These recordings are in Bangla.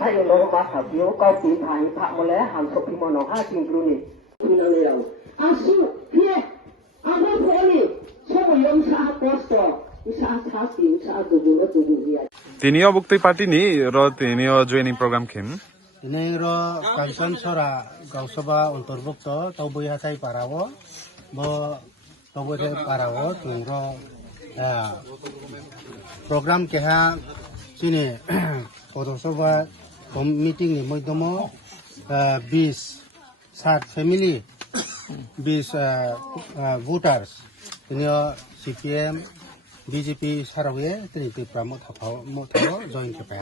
thay nó mà thảo yếu cao tín thái phạm một lẽ hàng số phim nó hai trình luôn nhỉ phim nó này đâu asu kia anh nói thế này sao mà yếm sa posto sa sa tim sa dubu nó dubu dia তিনিও বক্তব্য পাতিনি র তিনিও জয়েনিং প্রোগ্রাম খেম Ini ro kansan sora gausaba অন্তর্ভুক্ত তবই হাসাই পারাও bo তবই পারাও তুইরো program keha sini পৌরসভা মিটিং ni মধ্যম 20 family 20 voters tinio CPM BJP সারাওয়ে তিনি প্রামো থাও join কেপা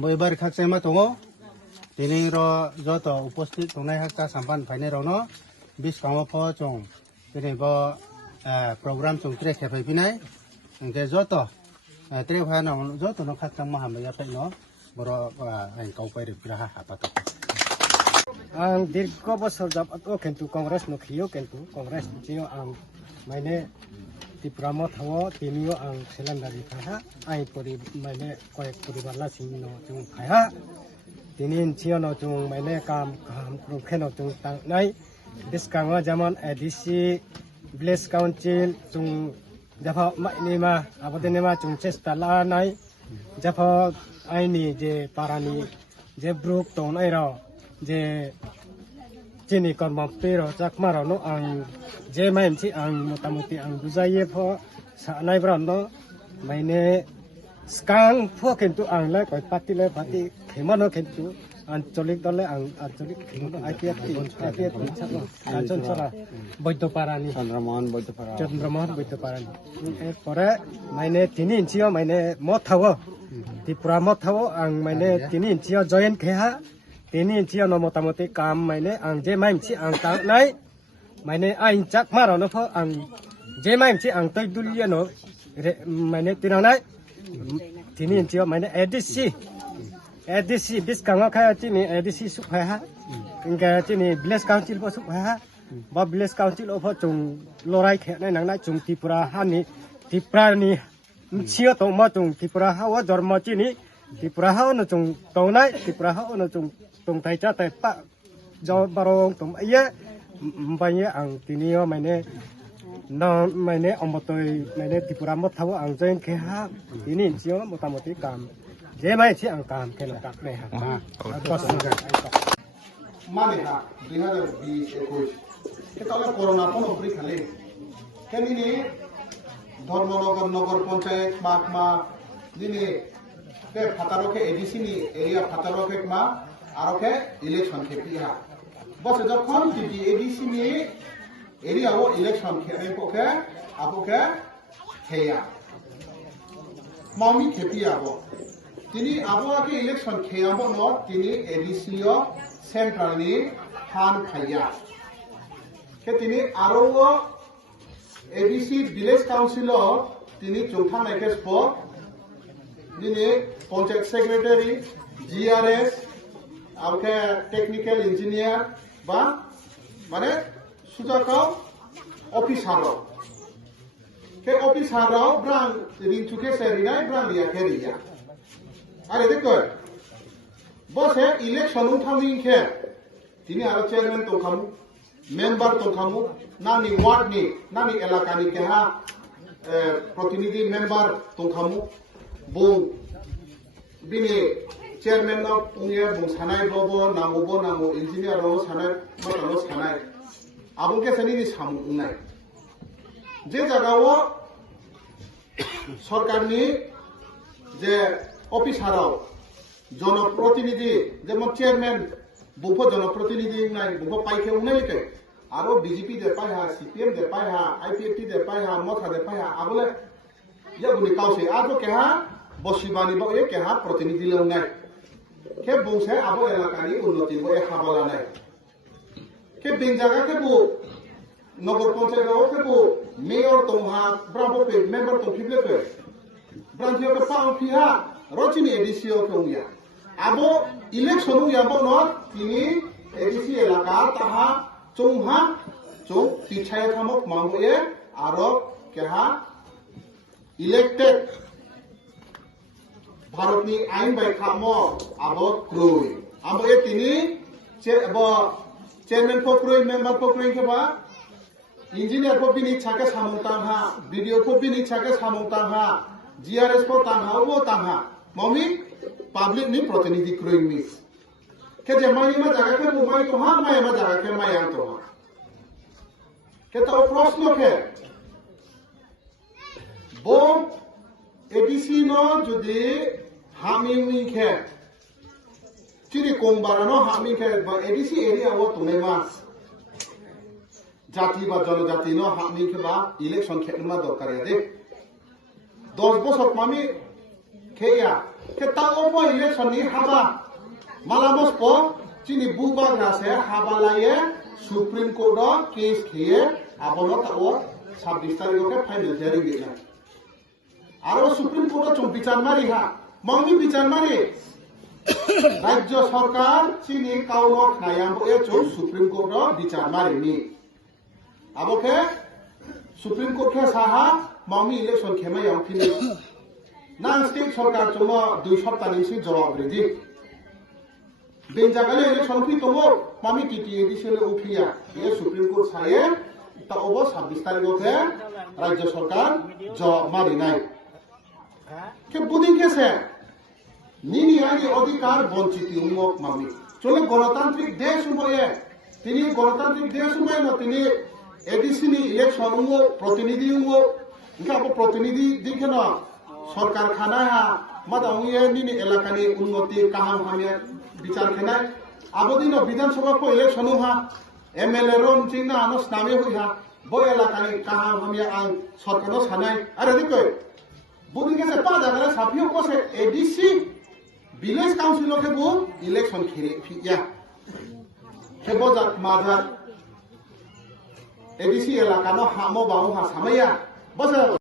mo ebar khaksema tongo তিনি র যত উপস্থিত তনাই হাক্কা সাম্পান ফাইনে রনো 20 কামো ফ চং তিনি ব program চং ট্রে খেফাই পিনাই এনকে যত ট্রে ফানা যত ন খাচ্চাম মাহাময়া ফাইনো বড় আই কাউপাই রিপ্রাহা হাপাত ang দীর্ঘ বছর যাবত কিন্তু কংগ্রেস নখিও কিন্তু Congress Jio ang maine tipramo thawo tinio ang selandari kha ai pori maine koek poribar la singno chung kha tinin chio no chung maine kam kru kheno chung tang nai diskango jamon adc village council chung jafa maine ma abodene ma chung chesta la nai jafa aini je parani je bruk to nai ro je chini korma pero chakmaro no ang je main chi ang motamuti ang bujaye pho sa nai brando maine skang pho kentu ang lai koi pati khemano kentu ancholik dole ang ancholik khemano IPF chaklo anchon sara boidoparani Chandramohan বৈদ্যপারানি এরপরে মাইনে 3 ইঞ্চিও মাইনে মথাও ত্রিপুরা মথাও আং মাইনে 3 ইঞ্চিও জয়েন খেহা 3 ইঞ্চিও ন মোটামুটি কাম মাইনে আং যে মাইমছি আং কাং নাই মাইনে আইন চাক মারানো ফ আং যে মাইমছি আং তৈ দুলিয়া ন মাইনে তিনাও নাই 3 ইঞ্চিও মাইনে ADC বিসকাঙা খায় চিনি ADC সুখায়া ইনকা চিনি ভিলেজ কাউন্সিল ব সুখায়া বা village council of chung lorai khena nangna chung tripura hani triprani chiyo to ma chung tripura ha wa jorma chini tripura ha no chung tonai tripura ha no chung tai cha tai pa jo barong tum ye mbanye ang tinio maine no maine omotoi maine tripura mo thawo ang join khe ha tini chiyo motamoti kam je mai chi ang kam khena kak ne ha মানে না 2020-21 তাহলে করোনা কোন পরীক্ষালে কেনিনি ধর্মনগর নগর পঞ্চায়েত মাকমা দিনে কে ফাতারকে এডিসি নি এরিয়া ফাতারকে মা আরকে ইলেকশন খেপিয়া বসে যখন টিডি এডিসি নি এরিয়াও ইলেকশন খেপকে আপকে খেয়া মামি খেপিয়াবো তিনি আবহাওয়াকে ইলেকশন খেয়াবো ন তিনি এডিসিও সেন্ট্রালনি হান খাইয়া তিনি আরো এডিসি ভিলেজ কাউন্সিল তিনি চৌথা নাইকে স্পট তিনি পঞ্চায়েত সেক্রেটারি জিআরএস আরকে টেকনিক্যাল ইঞ্জিনিয়ার বা মানে সুজাকাও অফিসার কে অফিসারাও ব্রাং রিংচুকে সেরিনাই ব্রাং দিয়া খেরিয়া আরে দেখো বসে ইলেকশন উঠামিংখে তিনি আরো চেয়ারম্যান তংখামু মেম্বার তংখামু নানি ওয়ার্ড নি নানি এলাকানি কেহা প্রতিনিধি মেম্বার তংখামু বুং বিনি চেয়ারম্যান অফ উনিয়া বুং সানাই ববো নামো ইঞ্জিনিয়ার ও সানাই মাতানো সানাই আবুকে সানিনি সামু উনাই যে জায়গাও সরকারনি যে অফিসারাও জনপ্রতিনিধি যেমন চেয়ারম্যান বুফো জনপ্রতিনিধি নাই বুফো পাইকে উনাইকে আরো বিজেপি দে পাইহা সিপিএম দে পাইহা আইপিএফটি দে পাইহা মথা দে পাইহা আগলে ইয়াগুলি কাউসে আজো কেহা বসিবানি বয়ে কেহা প্রতিনিধি লেও নাই কে বংশে আবো এলাকানি উন্নতি বয়ে খাবলা নাই কে বিন জায়গা কে বু নগর পঞ্চায়েত কে বু মেয়র তোমহা ব্রাভো পে মেম্বার তো ফিবলে পে ব্রাঞ্চিও কে পাও ফিহা রচিনি এডিসিও কে উইয়া আবো ইলেকশন উইয়া বো নট তিনি এডিসি এলাকা তাহা চৌহা চৌ পিছায় থামক মামুয়ে আরো কেহা ইলেক্টেড ভারতনি আইন বাই খামো আবো ক্রুই আবো এ তিনি চেয়ারম্যান ফক্রুই মেম্বার ফক্রুই কেবা ইঞ্জিনিয়ার ফো বিনি ছাকে সামুতাং হা বিডিও ফো বিনি ছাকে সামুতাং হা জিআরএস ফো তাংহা ও তাংহা মমি পাবলিক নি প্রতিনিধি ক্রুই মিস কে যে মাইমা জায়গা কে মুমাই তো হা মাইমা জায়গা কে মাইয়াং তো হা কে তো প্রশ্ন কে বো এডিসি ন যদি হামি উইখে চিনি কোমবারানো হামি খে বা এডিসি এরিয়া ও তুনে মাস জাতি বা জনজাতি ন হামি খে বা ইলেকশন খেলমা দরকার দে 10 বছর মামি খেয়া কে তা ও ইলেকশন নি হাবা মালামস প চিনি বুবা গ্রাসে হাবা লায়ে সুপ্রিম কোর্ট কেস খেয়ে আবনো তা ও 26 তারিখে ফাইনাল জারি গেলা আর সুপ্রিম কোর্ট চুপ বিচার মারি হা মঙ্গি বিচার মারি রাজ্য সরকার চিনি কাউলক নায়াম এ চৌ সুপ্রিম কোর্ট বিচার মারি নি আবকে সুপ্রিম কোর্ট কে সাহা মঙ্গি ইলেকশন খেমাই আমফিনি নাং স্টেট সরকার চুম 2 সপ্তাহ নিসি জবাব রেদি বেন জাগালে ইলেকশন ফি তমো মামি টিটি এডিশনে উফিয়া এ সুপ্রিম কোর্ট সায়ে তা ওব 26 তারিখে রাজ্য সরকার জবাব মারি নাই কে বুদিন কেসে নিনি আইনি অধিকার বঞ্চিত উন্মুখ মামি চলে গণতান্ত্রিক দেশ হয়ে তিনি গণতান্ত্রিক দেশ হয়ে না তিনি এডিসি নি ইলেকশন প্রতিনিধি ইনকা প্রতিনিধি দিকে না সরকার খানা মাদা উইয়ে নিনি এলাকানি উন্নতি কাহাম হামিয়া বিচার খেনায় আবদিন বিধানসভা কো ইলেকশন হা এমএলএ রন চিনা আনস নামে হইহা বই এলাকানি কাহাম হামিয়া আং সরকার সানাই আরে দেখো বুদিন কেসে পা জায়গা সাফিও কোসে এডিসি ভিলেজ কাউন্সিল के वो इलेक्शन खेले फिया के बजार माजार एडीसी इलाका नो हामो बाउ हा सामया बजार